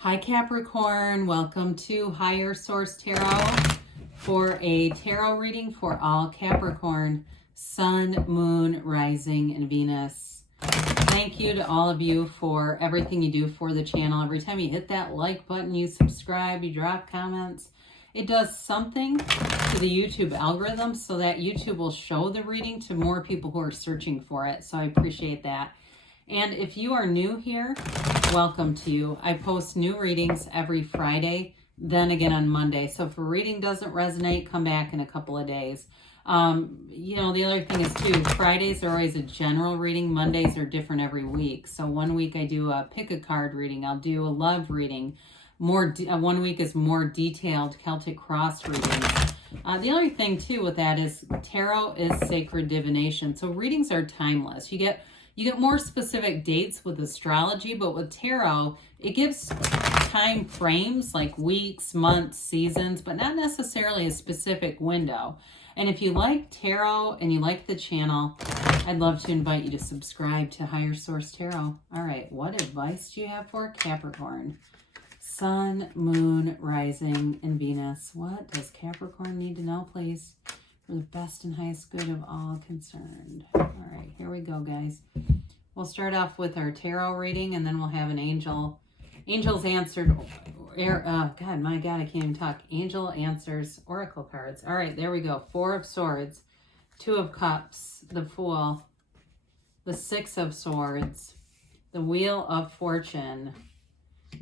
Hi Capricorn, welcome to Higher Source Tarot for a tarot reading for all Capricorn, Sun, Moon, Rising, and Venus. Thank you to all of you for everything you do for the channel. Every time you hit that like button, you subscribe, you drop comments, it does something to the YouTube algorithm so that YouTube will show the reading to more people who are searching for it. So I appreciate that. And if you are new here, welcome to you. I post new readings every Friday, then again on Monday. So if a reading doesn't resonate, come back in a couple of days. The other thing is too, Fridays are always a general reading. Mondays are different every week. So one week I do a pick a card reading. I'll do a love reading. One week is more detailed Celtic cross readings. The other thing too with that is tarot is sacred divination. So readings are timeless. You get more specific dates with astrology, but with tarot, it gives time frames like weeks, months, seasons, but not necessarily a specific window. And if you like tarot and you like the channel, I'd love to invite you to subscribe to Higher Source Tarot. All right, what advice do you have for Capricorn? Sun, Moon, Rising, and Venus. What does Capricorn need to know, please? For the best and highest good of all concerned. All right, here we go, guys. We'll start off with our tarot reading, and then we'll have an angel. Angels answered. God, my God, I can't even talk. Angel answers oracle cards. All right, there we go. 4 of Swords, 2 of Cups, the Fool, the 6 of Swords, the Wheel of Fortune,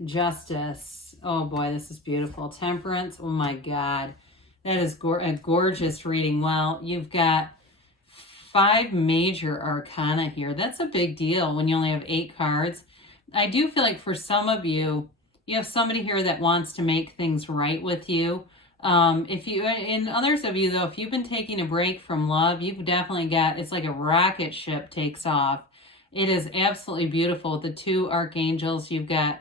Justice. Oh boy, this is beautiful. Temperance. Oh my God. That is a gorgeous reading. Well, you've got 5 major arcana here. That's a big deal when you only have 8 cards. I do feel like for some of you, you have somebody here that wants to make things right with you. In others of you, though, if you've been taking a break from love, you've definitely got, it's like a rocket ship takes off. It is absolutely beautiful with the 2 archangels. You've got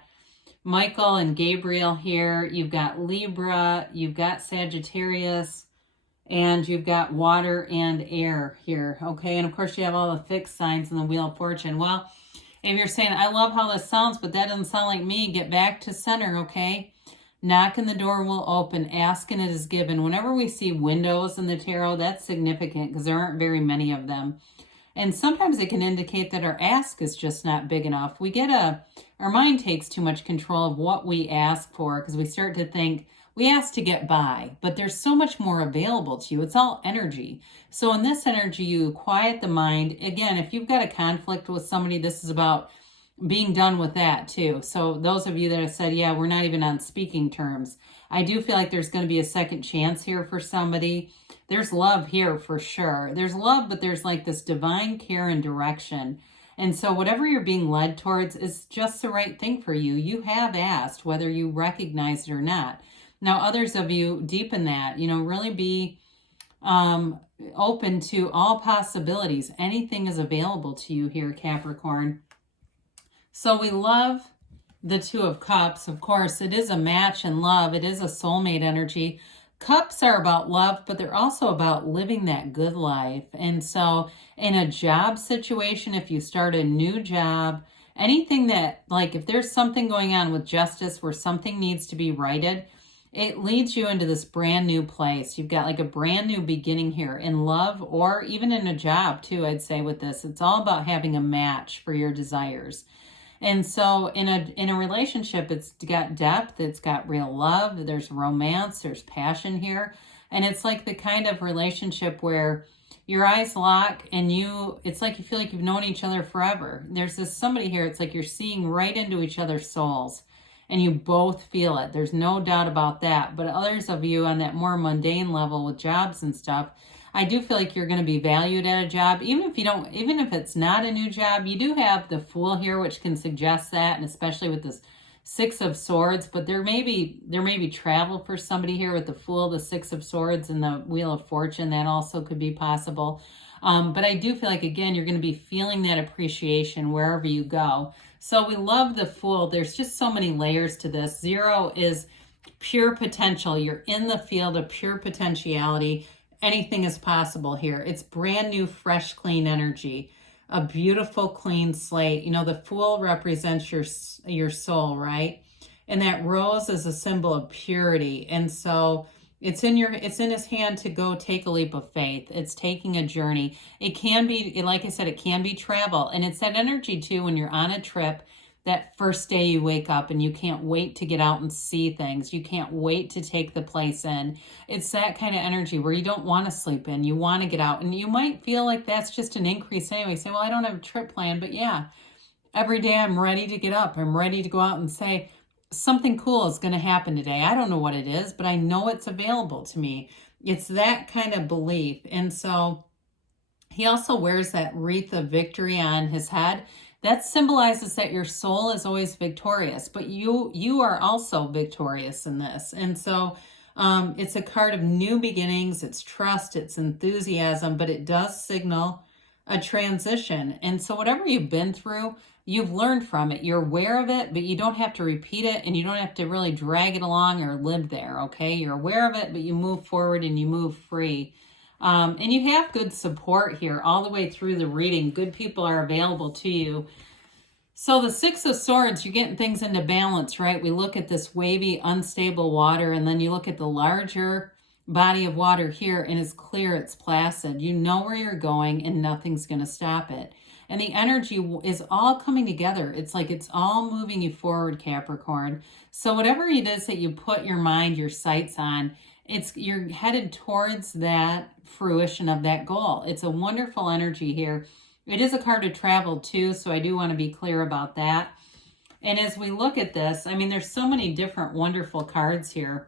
Michael and Gabriel here. You've got Libra, you've got Sagittarius, and you've got water and air here, okay? And of course you have all the fixed signs in the Wheel of Fortune. Well, if you're saying, I love how this sounds, but that doesn't sound like me, get back to center, okay? Knock and the door will open, ask and it is given. Whenever we see windows in the tarot, that's significant because there aren't very many of them. And sometimes it can indicate that our ask is just not big enough. Our mind takes too much control of what we ask for because we start to think, we ask to get by, but there's so much more available to you. It's all energy. So in this energy, you quiet the mind. Again, if you've got a conflict with somebody, this is about being done with that too. So those of you that have said, yeah, we're not even on speaking terms, I do feel like there's going to be a second chance here for somebody. There's love here for sure. There's love, but there's like this divine care and direction. And so whatever you're being led towards is just the right thing for you. You have asked, whether you recognize it or not. Now, others of you deep in that, really be open to all possibilities. Anything is available to you here, Capricorn. So we love the 2 of Cups. Of course, it is a match in love. It is a soulmate energy. Cups are about love, but they're also about living that good life. And so in a job situation, if you start a new job, anything that, like if there's something going on with justice where something needs to be righted, it leads you into this brand new place. You've got like a brand new beginning here in love or even in a job too, I'd say with this. It's all about having a match for your desires. And so in a relationship, it's got depth, it's got real love, there's romance, there's passion here. And it's like the kind of relationship where your eyes lock and it's like you feel like you've known each other forever. There's somebody here, it's like you're seeing right into each other's souls and you both feel it. There's no doubt about that. But others of you on that more mundane level with jobs and stuff, I do feel like you're going to be valued at a job. Even if it's not a new job, you do have the Fool here, which can suggest that, and especially with this 6 of Swords, but there may be travel for somebody here with the Fool, the 6 of Swords, and the Wheel of Fortune. That also could be possible. But I do feel like, again, you're going to be feeling that appreciation wherever you go. So we love the Fool. There's just so many layers to this. 0 is pure potential. You're in the field of pure potentiality. Anything is possible here. It's brand new, fresh, clean energy. A beautiful, clean slate. The Fool represents your soul, right? And that rose is a symbol of purity. And so it's in his hand to go take a leap of faith. It's taking a journey. It can be, like I said, it can be travel. And it's that energy too when you're on a trip, that first day you wake up and you can't wait to get out and see things. You can't wait to take the place in. It's that kind of energy where you don't want to sleep in. You want to get out. And you might feel like that's just an increase anyway. Say, well, I don't have a trip planned. But yeah, every day I'm ready to get up. I'm ready to go out and say, something cool is going to happen today. I don't know what it is, but I know it's available to me. It's that kind of belief. And so he also wears that wreath of victory on his head. That symbolizes that your soul is always victorious, but you are also victorious in this. And so it's a card of new beginnings. It's trust, it's enthusiasm, but it does signal a transition. And so whatever you've been through, you've learned from it. You're aware of it, but you don't have to repeat it, and you don't have to really drag it along or live there, okay? You're aware of it, but you move forward and you move free. And you have good support here all the way through the reading. Good people are available to you. So the Six of Swords, you're getting things into balance, right? We look at this wavy, unstable water, and then you look at the larger body of water here, and it's clear, it's placid. You know where you're going, and nothing's going to stop it. And the energy is all coming together. It's like it's all moving you forward, Capricorn. So whatever it is that you put your mind, your sights on, you're headed towards that fruition of that goal. It's a wonderful energy here. It is a card of travel too, so I do want to be clear about that. And as we look at this, I mean, there's so many different wonderful cards here.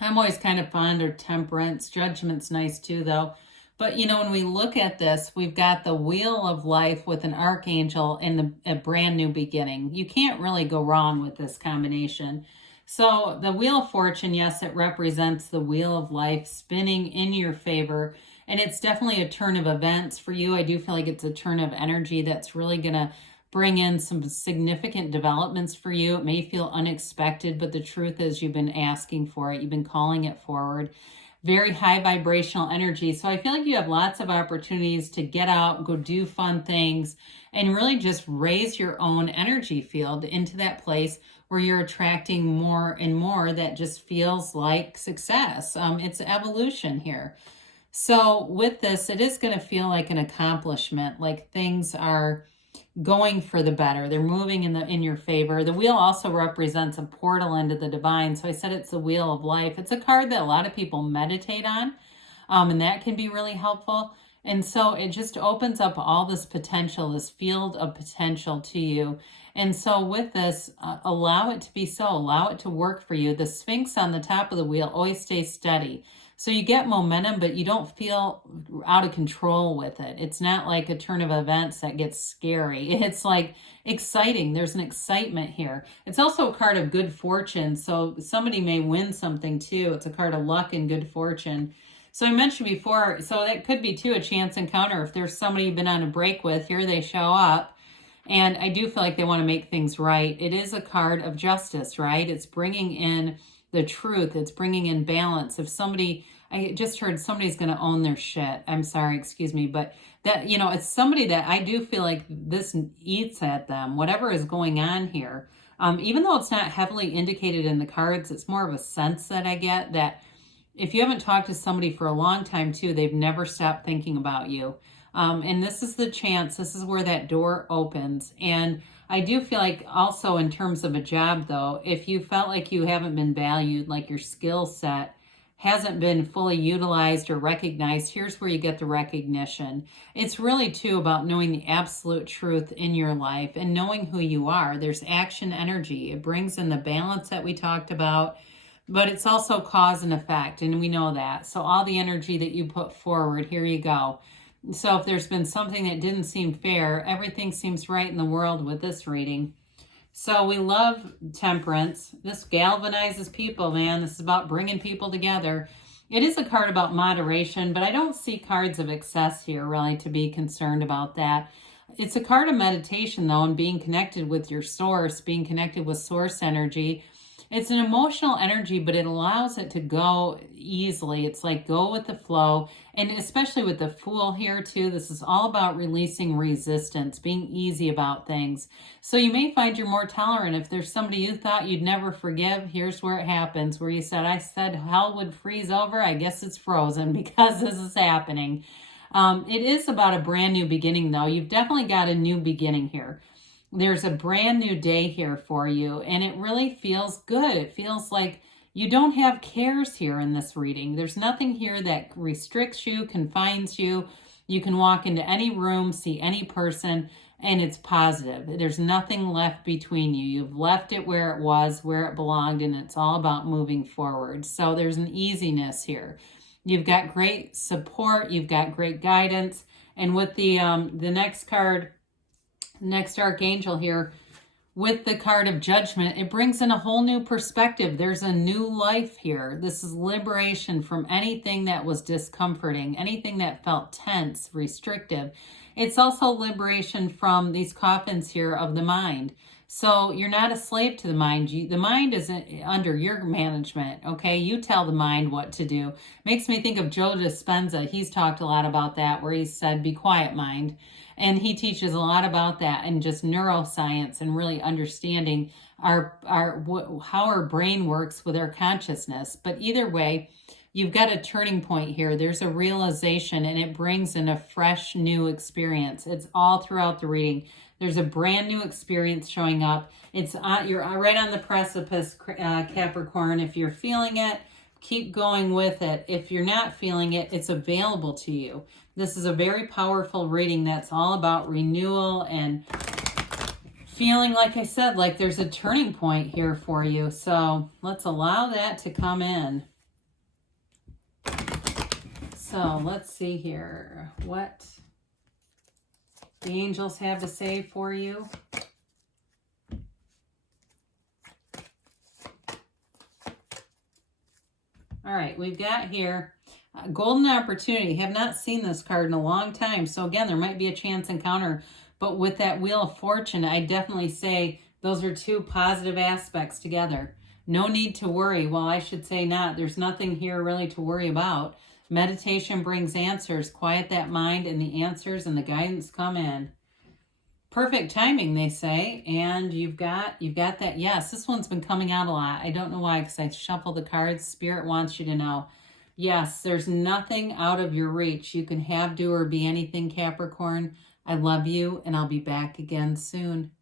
I'm always kind of fond of Temperance. Judgment's nice too, though. But, you know, when we look at this, we've got the Wheel of Life with an Archangel and a brand new beginning. You can't really go wrong with this combination. So the Wheel of Fortune, yes, it represents the Wheel of Life spinning in your favor. And it's definitely a turn of events for you. I do feel like it's a turn of energy that's really going to bring in some significant developments for you. It may feel unexpected, but the truth is you've been asking for it. You've been calling it forward. Very high vibrational energy. So I feel like you have lots of opportunities to get out, go do fun things, and really just raise your own energy field into that place where you're attracting more and more that just feels like success. It's evolution here. So with this, it is going to feel like an accomplishment, like things are going for the better. They're moving in your favor. The wheel also represents a portal into the divine. So I said it's the Wheel of Life. It's a card that a lot of people meditate on, and that can be really helpful. And so it just opens up all this potential, this field of potential to you. And so with this, allow it to be so. Allow it to work for you. The Sphinx on the top of the wheel always stays steady. So you get momentum, but you don't feel out of control with it. It's not like a turn of events that gets scary. It's like exciting. There's an excitement here. It's also a card of good fortune. So somebody may win something too. It's a card of luck and good fortune. So I mentioned before, so that could be too a chance encounter. If there's somebody you've been on a break with, here they show up. And I do feel like they want to make things right. It is a card of justice, right? It's bringing in the truth. It's bringing in balance. If somebody, I just heard somebody's going to own their shit. I'm sorry, excuse me. But that, you know, it's somebody that I do feel like this eats at them, whatever is going on here. Even though it's not heavily indicated in the cards, it's more of a sense that I get that if you haven't talked to somebody for a long time too, they've never stopped thinking about you. And this is the chance. This is where that door opens. And I do feel like also in terms of a job though, if you felt like you haven't been valued, like your skill set hasn't been fully utilized or recognized, here's where you get the recognition. It's really too about knowing the absolute truth in your life and knowing who you are. There's action energy. It brings in the balance that we talked about, but it's also cause and effect, and we know that. So all the energy that you put forward, here you go. So if there's been something that didn't seem fair, everything seems right in the world with this reading. So we love Temperance. This galvanizes people, man. This is about bringing people together. It is a card about moderation, but I don't see cards of excess here, really, to be concerned about that. It's a card of meditation, though, and being connected with your source, being connected with source energy. It's an emotional energy, but it allows it to go easily. It's like go with the flow. And especially with the Fool here too, this is all about releasing resistance, being easy about things. So you may find you're more tolerant. If there's somebody you thought you'd never forgive, here's where it happens, where you said, I said hell would freeze over. I guess it's frozen because this is happening. It is about a brand new beginning though. You've definitely got a new beginning here. There's a brand new day here for you, and it really feels good. It feels like you don't have cares here in this reading. There's nothing here that restricts you, confines you. You can walk into any room, see any person, and it's positive. There's nothing left between you. You've left it where it was, where it belonged, and it's all about moving forward. So there's an easiness here. You've got great support. You've got great guidance. And with the next card, next archangel here, with the card of Judgment, it brings in a whole new perspective. There's a new life here. This is liberation from anything that was discomforting, anything that felt tense, restrictive. It's also liberation from these coffins here of the mind. So you're not a slave to the mind. The mind isn't under your management, okay? You tell the mind what to do. Makes me think of Joe Dispenza. He's talked a lot about that, where he said, be quiet, mind. And he teaches a lot about that and just neuroscience and really understanding how our brain works with our consciousness. But either way, you've got a turning point here. There's a realization, and it brings in a fresh new experience. It's all throughout the reading. There's a brand new experience showing up. You're right on the precipice, Capricorn. If you're feeling it, keep going with it. If you're not feeling it, it's available to you. This is a very powerful reading that's all about renewal and feeling, like I said, like there's a turning point here for you. So let's allow that to come in. So let's see here what the angels have to say for you. All right, we've got here golden opportunity. Have not seen this card in a long time. So again, there might be a chance encounter. But with that Wheel of Fortune, I definitely say those are two positive aspects together. No need to worry. Well, I should say not. There's nothing here really to worry about. Meditation brings answers. Quiet that mind, and the answers and the guidance come in. Perfect timing, they say. And you've got that. Yes, this one's been coming out a lot. I don't know why, because I shuffled the cards. Spirit wants you to know. Yes, there's nothing out of your reach. You can have, do, or be anything, Capricorn. I love you, and I'll be back again soon.